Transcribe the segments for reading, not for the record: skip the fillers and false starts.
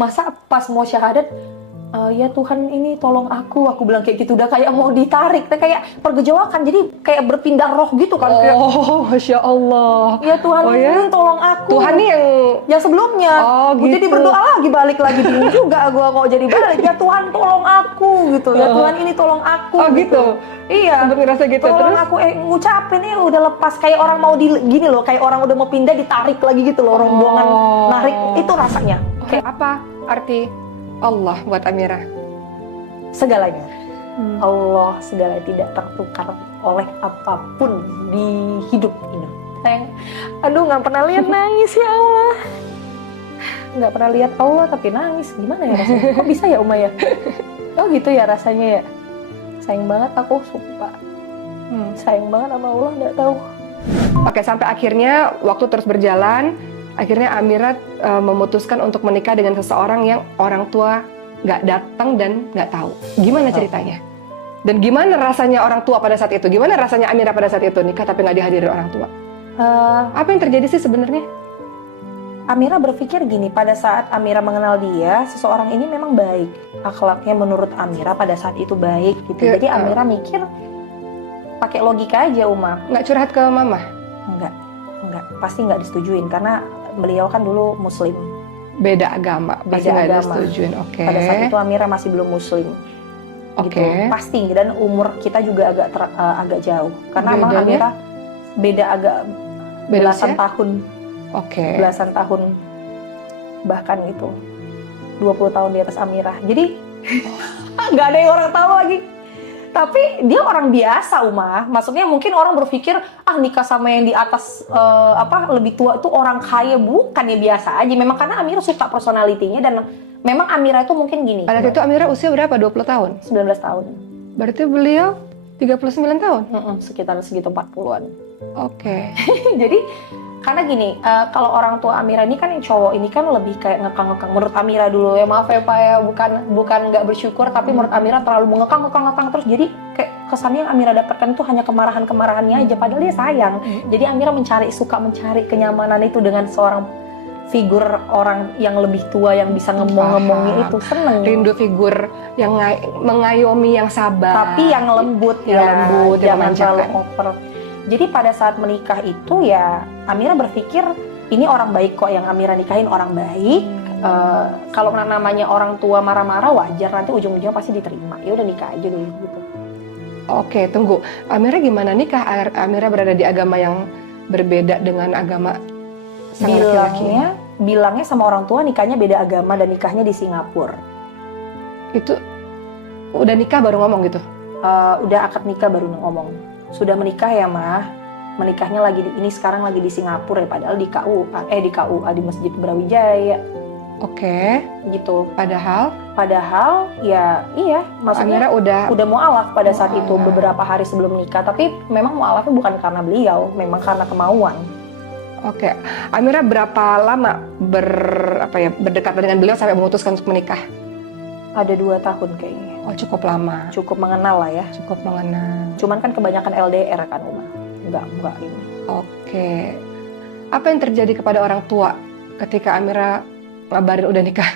Masa pas mau syahadat, ya Tuhan ini tolong aku bilang kayak gitu, udah kayak mau ditarik, kayak pergejawakan, jadi kayak berpindah roh gitu kan. Oh, Masya Allah. Ya Tuhan ini tolong aku. Tuhan nih yang sebelumnya. gitu. Jadi berdoa lagi, balik lagi, bingung juga gue kok jadi balik. Ya Tuhan tolong aku gitu. Ya Tuhan ini tolong aku. Oh gitu. Iya. Sempet ngerasa gitu. Tolong terus? aku ngucapin udah lepas, kayak orang mau gini loh, kayak orang udah mau pindah ditarik lagi gitu loh, rombongan narik, itu rasanya. Kayak apa arti Allah buat Amira? Segalanya. Allah segala tidak tertukar oleh apapun di hidup ini. Sayang, aduh nggak pernah lihat nangis ya Allah. Nggak pernah lihat Allah tapi nangis, gimana ya rasanya? Kok bisa ya Uma ya? Oh gitu ya rasanya ya. Sayang banget aku, sumpah. Sayang banget sama Allah, nggak tahu. Oke, sampai akhirnya waktu terus berjalan, akhirnya Amira memutuskan untuk menikah dengan seseorang yang orang tua nggak datang dan nggak tahu. Gimana ceritanya? Dan gimana rasanya orang tua pada saat itu? Gimana rasanya Amira pada saat itu nikah tapi nggak dihadiri orang tua? Apa yang terjadi sih sebenarnya? Amira berpikir gini, pada saat Amira mengenal dia, seseorang ini memang baik. Akhlaknya menurut Amira pada saat itu baik gitu. Jadi Amira mikir pakai logika aja, Uma. Nggak curhat ke mama? Enggak. Pasti nggak disetujuin karena beliau kan dulu Muslim. Beda agama, pasti nggak disetujuin. Oke. Pada saat itu Amira masih belum Muslim. Oke. Gitu. Pasti, dan umur kita juga agak jauh. Karena memang Amira beda agak belasan tahun. Oke. Belasan tahun, bahkan itu 20 tahun di atas Amira. Jadi nggak ada yang orang tahu lagi. Tapi dia orang biasa, Uma. Maksudnya mungkin orang berpikir nikah sama yang di atas lebih tua itu orang kaya, bukan, ya biasa aja. Memang karena Amira suka personalitinya, dan memang Amira itu mungkin gini. Pada saat itu Amira usia berapa? 20 tahun? 19 tahun. Berarti beliau 39 tahun? Sekitar segitu 40-an. Oke. Jadi karena gini, kalau orang tua Amira ini kan, yang cowok ini kan lebih kayak ngekang-ngekang. Menurut Amira dulu ya, maaf ya Pak ya, bukan nggak bersyukur, tapi menurut Amira terlalu mengekang terus. Jadi kayak kesannya yang Amira dapatkan itu hanya kemarahannya aja, padahal dia sayang. Jadi Amira suka mencari kenyamanan itu dengan seorang figur orang yang lebih tua yang bisa ngomongnya itu, seneng. Rindu figur yang mengayomi, yang sabar. Tapi yang lembut, yang jangan terlalu over. Jadi pada saat menikah itu ya Amira berpikir ini orang baik kok, yang Amira nikahin orang baik. Kalau namanya orang tua marah-marah wajar, nanti ujung-ujungnya pasti diterima. Ya udah nikah aja dulu gitu. Oke, tunggu. Amira gimana nikah? Amira berada di agama yang berbeda dengan agama sang laki-laki. Bilangnya sama orang tua nikahnya beda agama dan nikahnya di Singapura. Itu udah nikah baru ngomong gitu? Udah akad nikah baru ngomong. Sudah menikah ya Mah, menikahnya sekarang lagi di Singapura ya, padahal di KUA di Masjid Brawijaya. Oke. Gitu. Padahal ya iya, maksudnya Amira udah mualaf pada saat itu beberapa hari sebelum nikah, tapi memang mualafnya bukan karena beliau, memang karena kemauan. Oke. Amira berapa lama berdekatan dengan beliau sampai memutuskan untuk menikah? Ada 2 tahun kayaknya. Oh, cukup lama. Cukup mengenal lah ya. Cukup mengenal. Cuman kan kebanyakan LDR kan, Uma. Enggak ini. Oke. Apa yang terjadi kepada orang tua ketika Amira ngabarin udah nikah?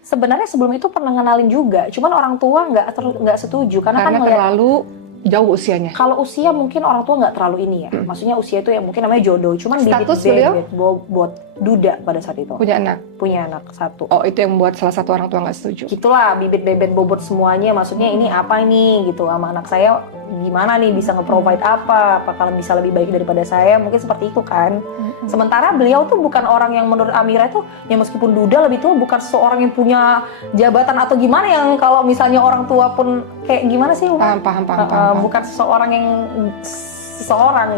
Sebenarnya sebelum itu pernah ngenalin juga, cuman orang tua nggak setuju karena kan terlalu jauh usianya. Kalau usia mungkin orang tua nggak terlalu ini ya. Maksudnya usia itu ya mungkin namanya jodoh, cuman status bibit bobot duda pada saat itu. Punya anak 1. Oh, itu yang membuat salah satu orang tua nggak setuju. Gitulah, bibit bebet bobot semuanya. Maksudnya ini apa nih gitu, sama anak saya gimana nih, bisa nge-provide apa kalau bisa lebih baik daripada saya, mungkin seperti itu kan. Sementara beliau tuh bukan orang yang menurut Amira itu, ya meskipun duda lebih tua, bukan seorang yang punya jabatan atau gimana, yang kalau misalnya orang tua pun kayak gimana sih? Paham. Bukan seseorang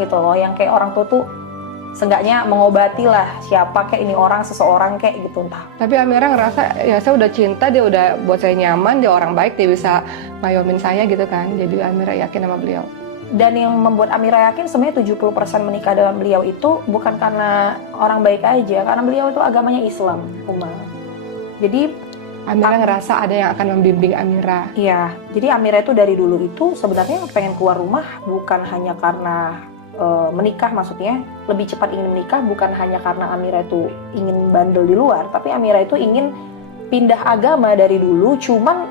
gitu loh, yang kayak orang tua tuh seenggaknya mengobati lah siapa kayak ini orang, seseorang kayak gitu entah. Tapi Amira ngerasa ya saya udah cinta, dia udah buat saya nyaman, dia orang baik, dia bisa ngayomin saya gitu kan. Jadi Amira yakin sama beliau. Dan yang membuat Amira yakin sebenarnya 70% menikah dengan beliau itu bukan karena orang baik aja, karena beliau itu agamanya Islam, Uma. Jadi Amira ngerasa ada yang akan membimbing Amira. Iya, jadi Amira itu dari dulu itu sebenarnya pengen keluar rumah bukan hanya karena menikah, maksudnya lebih cepat ingin menikah bukan hanya karena Amira itu ingin bandel di luar, tapi Amira itu ingin pindah agama dari dulu, cuman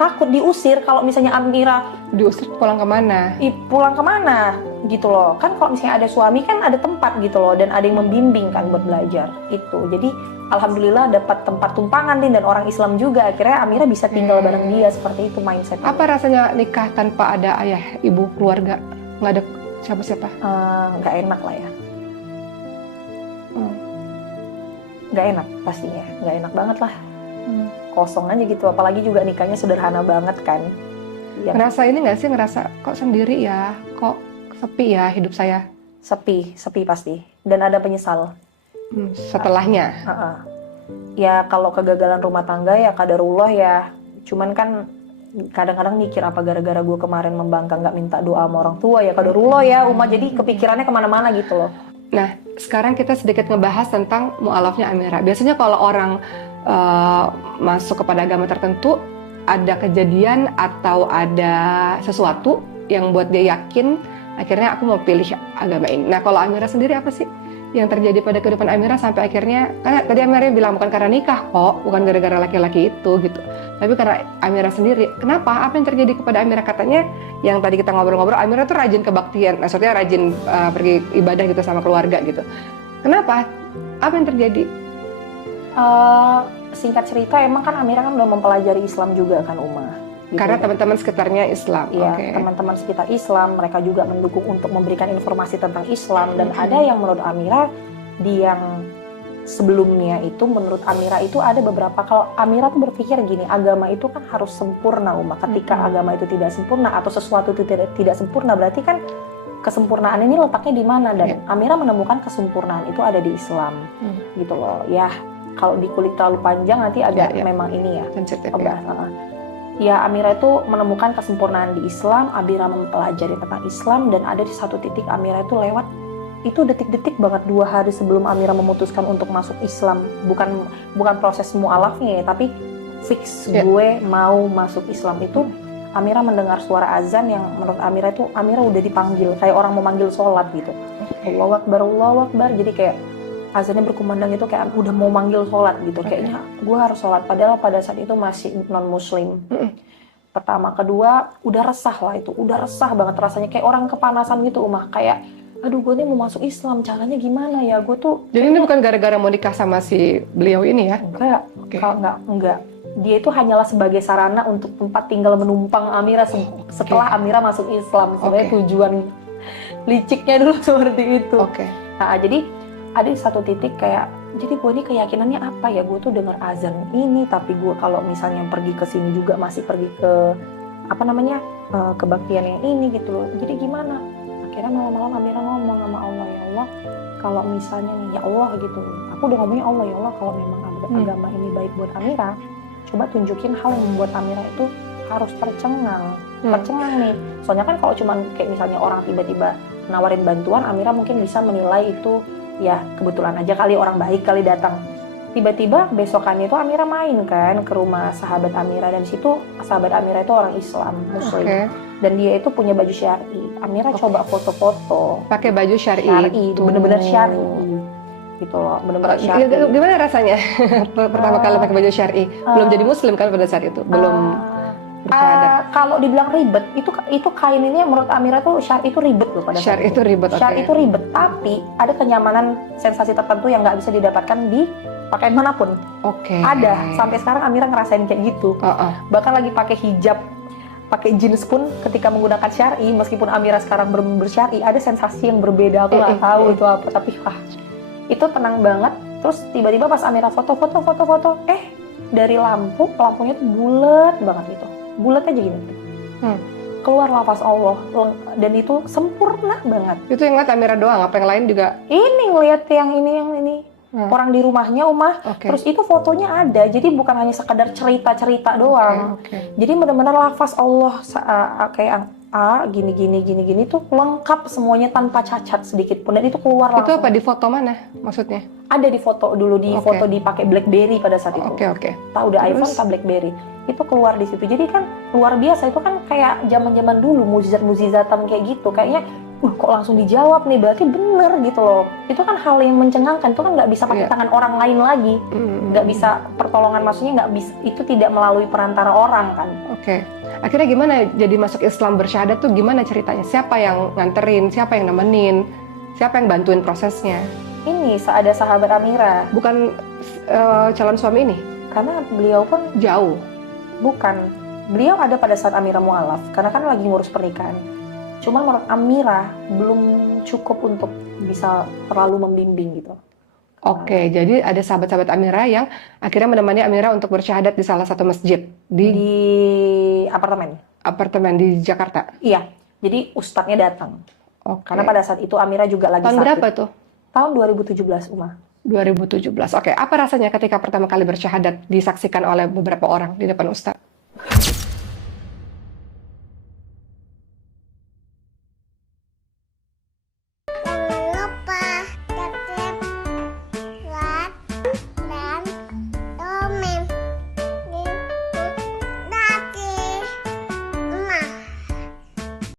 takut diusir. Kalau misalnya Amira Diusir pulang kemana? pulang kemana gitu loh, kan kalau misalnya ada suami kan ada tempat gitu loh, dan ada yang membimbing kan buat belajar itu. Jadi alhamdulillah dapat tempat tumpangan nih, dan orang Islam juga, akhirnya Amira bisa tinggal bareng dia. Seperti itu mindset. Apa rasanya nikah tanpa ada ayah, ibu, keluarga? Nggak ada siapa-siapa? Nggak enak lah ya. Nggak enak pastinya, nggak enak banget lah. Kosong aja gitu, apalagi juga nikahnya sederhana banget kan. Ya, Ngerasa ini nggak sih, ngerasa kok sendiri ya, kok sepi ya hidup saya? sepi pasti, dan ada penyesal. Setelahnya. Ya kalau kegagalan rumah tangga ya qadarullah ya, cuman kan kadang-kadang mikir apa gara-gara gue kemarin membangkang nggak minta doa sama orang tua ya, qadarullah ya Uma, jadi kepikirannya kemana-mana gitu loh. Nah, sekarang kita sedikit ngebahas tentang mu'alafnya Amira. Biasanya kalau orang masuk kepada agama tertentu, ada kejadian atau ada sesuatu yang buat dia yakin, akhirnya aku mau pilih agama ini. Nah, kalau Amira sendiri apa sih yang terjadi pada kehidupan Amira sampai akhirnya, karena tadi Amira bilang bukan karena nikah kok, bukan gara-gara laki-laki itu gitu, tapi karena Amira sendiri. Kenapa? Apa yang terjadi kepada Amira? Katanya yang tadi kita ngobrol-ngobrol, Amira tuh rajin kebaktian, maksudnya rajin pergi ibadah gitu sama keluarga gitu. Kenapa? Apa yang terjadi? Singkat cerita, emang kan Amira kan udah mempelajari Islam juga kan Uma. Gitu. Karena teman-teman sekitarnya Islam. Iya, Oke. teman-teman sekitar Islam, mereka juga mendukung untuk memberikan informasi tentang Islam. Dan ada yang menurut Amira, yang sebelumnya itu menurut Amira itu ada beberapa, kalau Amira tuh berpikir gini, agama itu kan harus sempurna Uma. Ketika agama itu tidak sempurna atau sesuatu itu tidak sempurna, berarti kan kesempurnaan ini letaknya di mana? Dan Amira menemukan kesempurnaan itu ada di Islam, gitu loh. Ya, kalau dikulik terlalu panjang nanti agak memang ini ya. Sensitif ya. Amira itu menemukan kesempurnaan di Islam. Amira mempelajari tentang Islam, dan ada di satu titik Amira itu lewat, itu detik-detik banget 2 hari sebelum Amira memutuskan untuk masuk Islam. Bukan proses mu'alafnya ya, tapi fix gue mau masuk Islam itu. Amira mendengar suara azan yang menurut Amira itu, Amira udah dipanggil kayak orang memanggil sholat gitu. Allahu Akbar, Allahu Akbar. Jadi kayak azannya berkumandang itu kayak udah mau manggil sholat gitu. Kayaknya gue harus sholat, padahal pada saat itu masih non muslim. Pertama, kedua udah resah lah, itu udah resah banget rasanya, kayak orang kepanasan gitu Umah, kayak aduh gue nih mau masuk Islam, caranya gimana ya gue tuh. Jadi ini bukan gara-gara mau nikah sama si beliau ini ya? Enggak. Dia itu hanyalah sebagai sarana untuk tempat tinggal menumpang Amira setelah Amira masuk Islam. Sebenarnya tujuan liciknya dulu seperti itu. Nah, jadi ada di satu titik kayak, jadi gue ini keyakinannya apa ya, gue tuh dengar azan ini, tapi gue kalau misalnya pergi ke sini juga masih pergi ke kebaktian yang ini gitu loh. Jadi gimana? Akhirnya malam-malam Amira ngomong sama Allah, ya Allah, kalau misalnya nih ya Allah gitu, aku udah ngomongnya Allah, ya Allah, kalau memang agama ini baik buat Amira, coba tunjukin hal yang membuat Amira itu harus tercengang nih. Soalnya kan kalau cuman kayak misalnya orang tiba-tiba nawarin bantuan, Amira mungkin bisa menilai itu ya kebetulan aja kali, orang baik kali datang. Tiba-tiba besokannya itu Amira main kan ke rumah sahabat Amira, dan situ sahabat Amira itu orang Islam Muslim, dan dia itu punya baju syar'i. Amira coba foto-foto pakai baju syar'i itu bener-bener syar'i gitu loh, bener-bener syar'i. Gimana rasanya pertama kali pakai baju syar'i? Belum jadi Muslim kan pada saat itu, belum bersyahadat. Kalau dibilang ribet, itu kain ini menurut Amira tuh syar'i itu ribet loh pada saat syar'i itu ribet. Syar'i itu ribet, tapi ada kenyamanan, sensasi tertentu yang nggak bisa didapatkan di pakaian manapun. Ada, sampai sekarang Amira ngerasain kayak gitu. Bahkan lagi pakai hijab, pakai jeans pun ketika menggunakan syar'i, meskipun Amira sekarang bersyar'i, ada sensasi yang berbeda. Aku nggak tahu itu apa, tapi itu tenang banget. Terus tiba-tiba pas Amira foto, dari lampunya tuh bulat banget gitu. Bulat aja gini. Keluar lafaz Allah, dan itu sempurna banget. Itu yang ngeliat Amira doang, apa yang lain juga? Ini ngeliat yang ini. Orang di rumahnya Umah. Terus itu fotonya ada, jadi bukan hanya sekedar cerita-cerita doang. Jadi benar-benar lafaz Allah kayak gini tuh lengkap semuanya tanpa cacat sedikit pun, dan itu keluar langsung. Itu apa, di foto mana maksudnya? Ada di foto dulu, foto dipakai BlackBerry pada saat itu. Tak udah iPhone, tak BlackBerry. Itu keluar di situ. Jadi kan luar biasa, itu kan kayak zaman-zaman dulu mukjizat-mukjizatan kayak gitu. Kayaknya kok langsung dijawab nih, berarti bener gitu loh. Itu kan hal yang mencengangkan, itu kan nggak bisa pakai Iya. tangan orang lain lagi, nggak bisa pertolongan, maksudnya nggak bisa, itu tidak melalui perantara orang kan. Oke. Akhirnya gimana jadi masuk Islam bersyahadat tuh gimana ceritanya? Siapa yang nganterin? Siapa yang nemenin? Siapa yang bantuin prosesnya? Ini ada sahabat Amira, Bukan calon suami ini? karena beliau pun Jauh. bukan, beliau ada pada saat Amira mualaf, karena kan lagi ngurus pernikahan. Cuman menurut Amira belum cukup untuk bisa terlalu membimbing gitu. Oke, jadi ada sahabat-sahabat Amira yang akhirnya menemani Amira untuk bersyahadat di salah satu masjid di Di apartemen. apartemen di Jakarta. Iya, jadi ustadznya datang. Oke. Karena pada saat itu Amira juga lagi Tahun sakit. berapa tuh? Tahun 2017, Uma. 2017. Oke, apa rasanya ketika pertama kali bersyahadat disaksikan oleh beberapa orang di depan Ustadz?